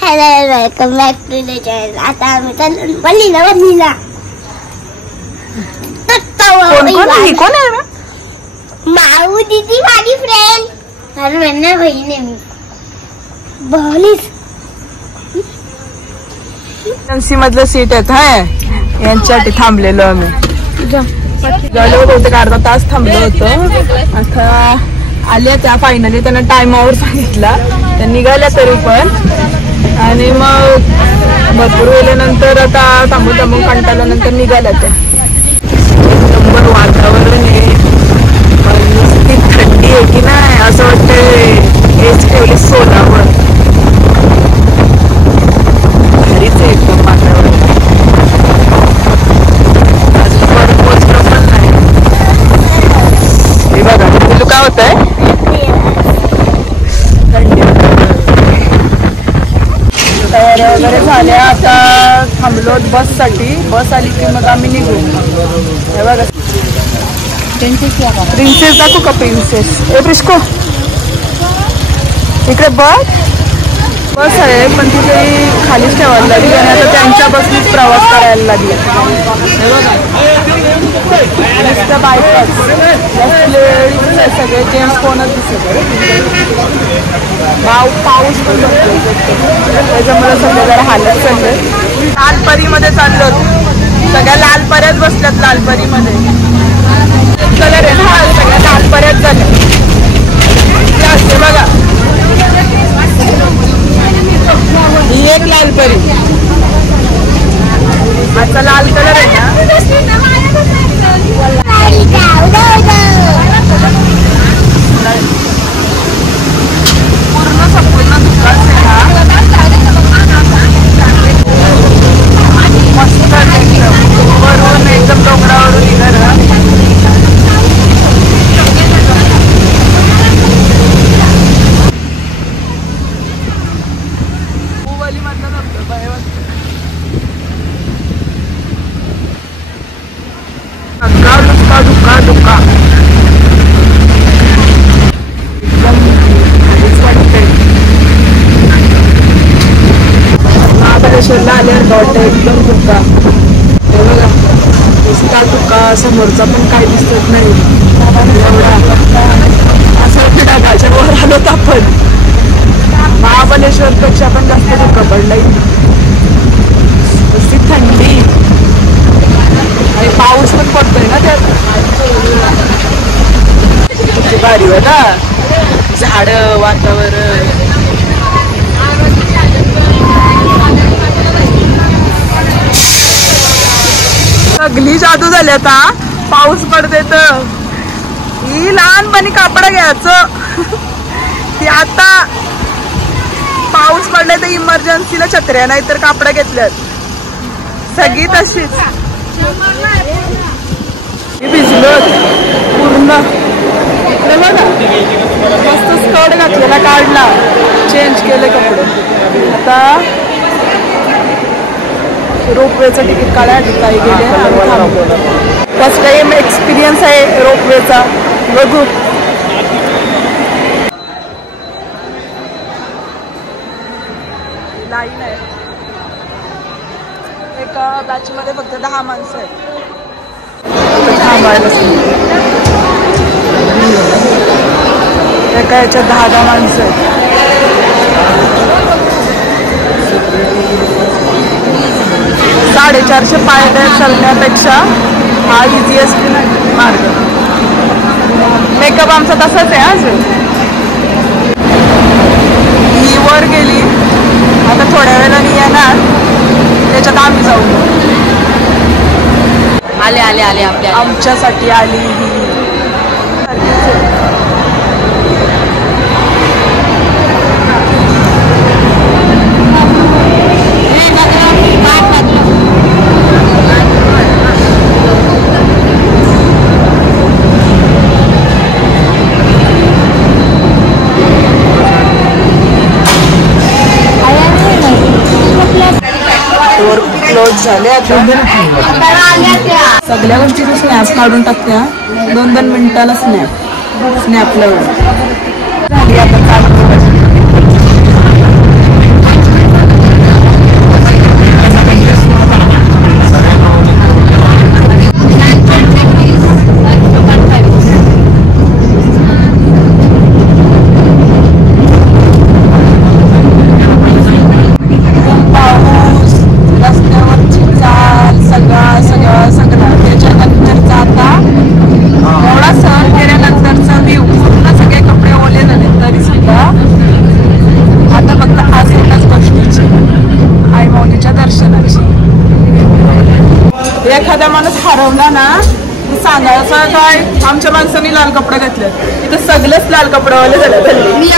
Hello welcome back to the channel. आता आम्ही चाललो वल्लीला. कोण आहे माऊ दीदी माझी फ्रेंड. अरे मैंने बहीण आहे मी. बहलीच एमसी मधलं सीट आहेत हाय यांच्यासाठी थांबलेलो आम्ही. झालं होतं अर्धा तास थांबलो होतो. आता आल्या त्या फायनली त्यांना टाइम आवर सांगितला त्या निघाल्या तरी पण. आणि मग भरपूर वेळेनंतर आता थांबून कंटाळल्यानंतर निघाल्या त्या. नंबर वातावरण आहे पण ती थंडी आहे की नाही असं वाटतं एज ठेवली सोलावर. भारीच आहे एकदम वातावरण. अजून बरं पोचलं पण नाही. हे बघा तुला काय होत आहे तयाऱ्या वगैरे झाल्या. आता थांबलो बस साठी. बस आली की मग आम्ही निघू. हे बघा प्रिन्सेस दाखवू का प्रिन्सेस. ए प्रिस्को इकडे बस आहे पण ती काही खालीच ठेवायला लागली आणि आता त्यांच्या बसनीच प्रवास करायला लागले. हे बघा नुसतं बायकाच जास्त लेडीज आहे सगळे जेंट्स कोणच दिसत. पाऊस पण त्याच्यामुळे सगळं जरा हालत चाललंय. लालपरीमध्ये चाललो. सगळ्या लालपऱ्याच बसल्यात. लालपरीमध्ये कलर आहे ना सगळ्या लालपऱ्याच झाल्या. असते बघा ही एक लालपरी. आता लाल कलर आहे ना पूर्ण संपूर्ण दुकान आहे हा. मस्त वरून एकदम डोंगरावरून निघालं. धुका एकदम वाटतंय. महाबळेश्वरला आल्यावर वाटतं एकदम धुका. हे बघा नुसता धुका. समोरचा पण काही दिसत नाही एवढा. असं ढगाच्या वर आलोत आपण. महाबळेश्वर पेक्षा पण जास्त धुका पडलाय. नुसती थंडी आणि पाऊस पण पडतोय ना त्यात. किती भारी आहे ना झाड वातावरण. सगळी जादू झाली आता. पाऊस पडते तर ही लहानपणी कापड घ्यायचं ती आता पाऊस पडले तर इमर्जन्सीला छत्र्या नाही तर कापड घेतल्यात सगळी तशीच. भिजलो पूर्ण. इकडे बघा मस्त स्कर्ट घातलेला काढला चेंज केले कपडे. आता रोपवेचं तिकीट काढायला ताई गेले. फर्स्ट टाइम एक्सपिरियन्स आहे रोपवेचा. बघू लाईन आहे. एका बॅच मध्ये फक्त 10 माणसं आहेत. थांबायला एका याच्यात 10 माणसं आहेत. 450 पायऱ्या चढण्यापेक्षा हा इझिएस्ट मार्ग. मेकअप आमचा तसाच आहे. अजून ही वर गेली आता थोड्या वेळाने येणार त्याच्यात आम्ही जाऊ. आले आले आले आपल्या आमच्यासाठी आली ही. क्लोज झाले आता. सगळ्या गोष्टीचं स्नॅप काढून टाकत्या. 2-2 मिनिटाला स्नॅप लावून झाली आता. एखादा माणूस हरवला ना सांगायचं काय आमच्या माणसांनी लाल कपडे घातले इथं सगळेच लाल कपडेवाले झाले. मी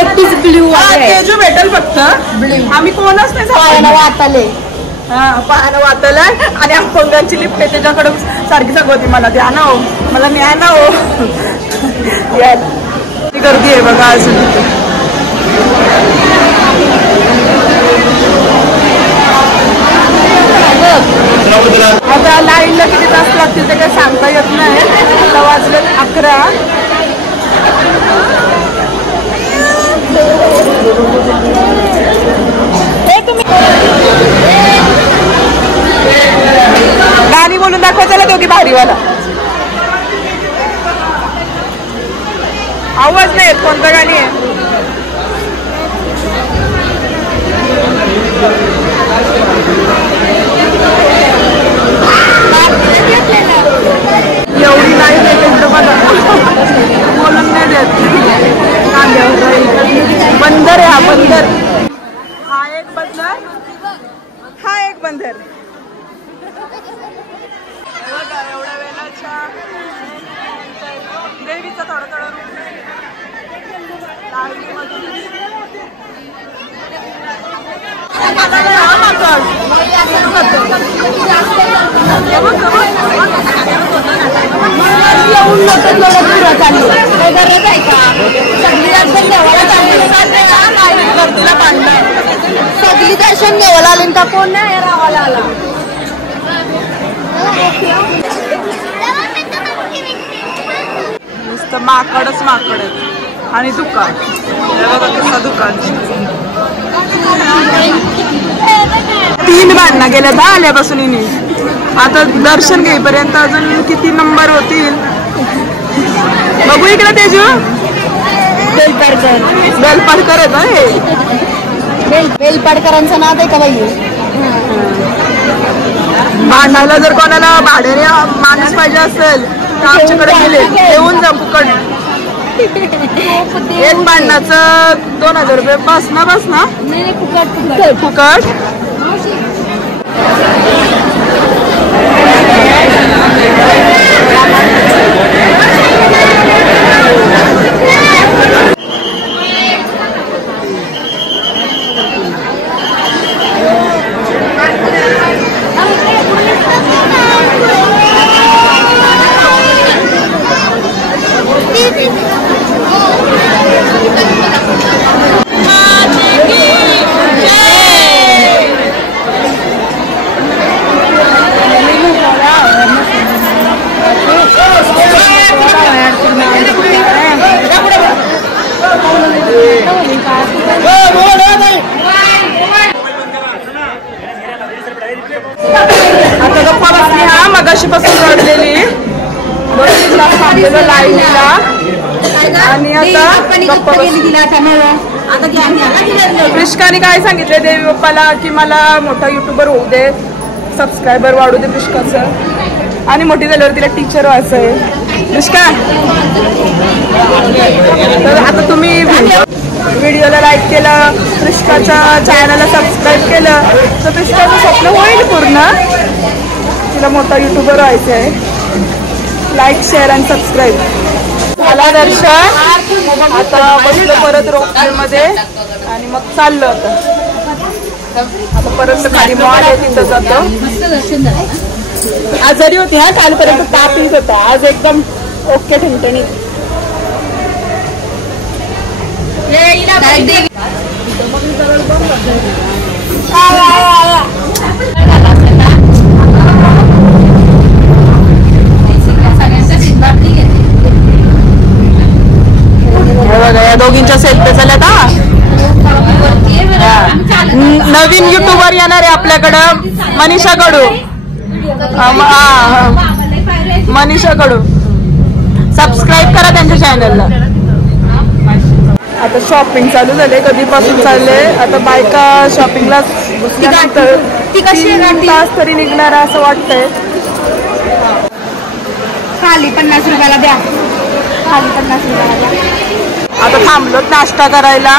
एकटीच ब्ल्यू तेजू भेटेल फक्त आम्ही कोणच नाही वाटाले पायानं वाचलंय आणि अपंगांची लिफ्ट आहे त्याच्याकडे सारखी सांगते मला द्या ना हो मला न्या ना हो. ती गर्दी आहे बघा अजून तिथे. आता लाईनला किती तास लागतील ते काही सांगता येत नाही. आता वाजले 11. गाणी बोलून दाखवा त्याला दोघी भारीवाला. आवाज नाही येत कोणतं गाणी आहे. एवढी नाही देत बघा बोलून नाही देत. बंदर आहे हा बंदर. हा एक बंदर हा एक बंदर. एवढ्या वेळाच्या देवीचं थोडं थोडं सगळी दर्शन देवाला आले का कोण नाही रावाला आला. नुसतं माकडच माकड आहे आणि दुकान बघा दुकान. 3 भांडणं गेल्या 10 आल्यापासून इनी. आता दर्शन घेईपर्यंत अजून किती नंबर होतील बघू. इकडे तेजू बेलपाडकर आहे हे. बेलपाडकरांचं नाव आहे का बाई. भांडायला जर कोणाला भाड्याने माणूस पाहिजे असेल तर आमच्याकडे गेले येऊन जा फुकट. एक भांडणाचं 2000 रुपये बस ना फुकट. आता गप्पा बसली हा मगाशीपासून रडलेली लाईनीला आणि आता गप्पा बसली. प्रिष्काने काय सांगितले देवी बाप्पाला की मला मोठा युट्यूबर होऊ दे सबस्क्रायबर वाढू दे प्रिष्काचं आणि मोठी झाल्यावर तिला टीचर व्हायचं आहे. प्रिष्का तर आता तुम्ही व्हिडिओला लाईक केलं प्रिष्काच्या चॅनलला सबस्क्राईब केलं तर प्रिष्काचं स्वप्न होईल पूर्ण. तिला मोठा युट्यूबर व्हायचं आहे. लाईक शेअर आणि सबस्क्राईब. मला दर्शन आता बसलो परत रोपवेमध्ये आणि मग चाललं आता परत खाली मॉल आहे तिथं जातो. आजारी होती हा कालपर्यंत ताप येत होता. आज एकदम ओके ठणठणीत. बघा या दोघींच्या सेल्फी झाल्यात हा. नवीन युट्यूबर येणार आहे आपल्याकडं मनीषा कडू. मनीषा कडू सबस्क्राईब करा त्यांच्या चॅनलला. आता शॉपिंग चालू झाले कधीपासून चालले. आता बायका शॉपिंगला 3 तास तरी निघणार असं वाटतंय. खाली 50 रुपयाला द्या. खाली 50 रुपयाला द्या. आता थांबलो नाश्ता करायला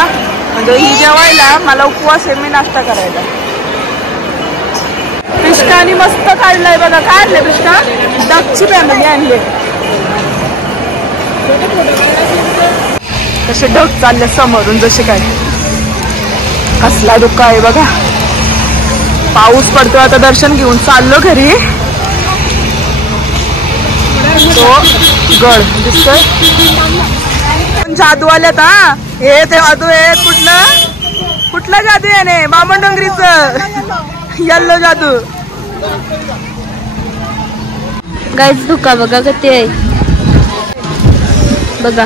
म्हणजे ही जेवायला मला उपवास आहे मी नाश्ता करायला. पिष्काने मस्त काढलाय बघा. काय आणले पिष्का? डकची फॅमिली आणली. कसे ढग चालले समोरून जसे काय. कसला धुका आहे बघा. पाऊस पडतो. आता दर्शन घेऊन चाललो घरी. तो गड दिसतोय. जादू आल्यात हा. हे ते जादू आहे. कुठला जादू आहे ने? बामणडोंगरीच येल्लो जादू. गाईच धुका बघा किती आहे बघा.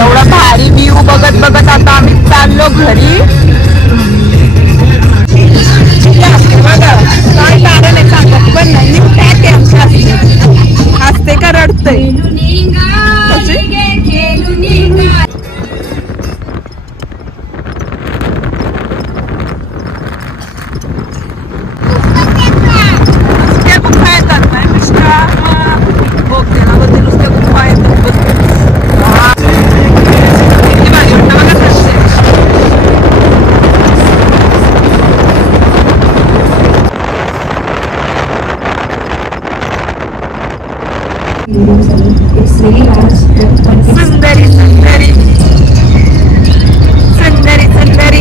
एवढा भारी व्ह्यू बघत बघत आता आम्ही चाललो घरी. काय कारण आहे सांगत पण नाही. हसते का रडतंय? सुंदरी सुंदरी सुंदरी सुंदरी.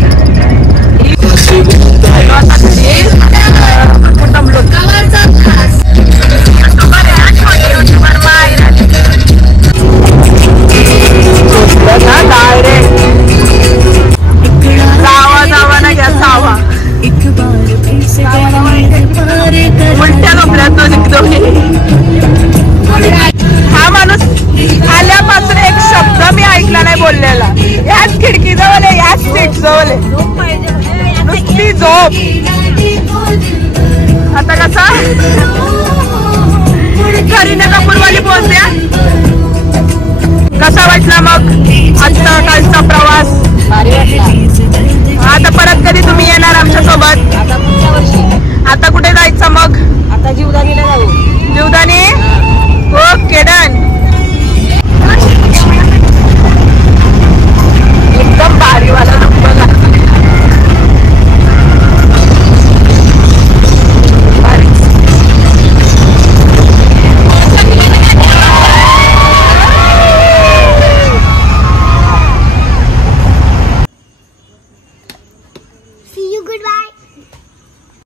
जावा जावा ना घ्या सावा. उलट्या कपड्यात एकदम. हा माणूस आल्यापासून एक शब्द मी ऐकला नाही बोललेला. याच खिडकी जवळ आहे, याच सीट जवळ आहे. नुसती झोप. आता कसा करीना कपूरवाली पोहोचल्या. कसा वाटला मग आजचा कालचा प्रवास? आता परत कधी तुम्ही येणार आमच्या सोबत? आता कुठे जायचं मग? आता जीवदानीला जाऊ. जीवदानी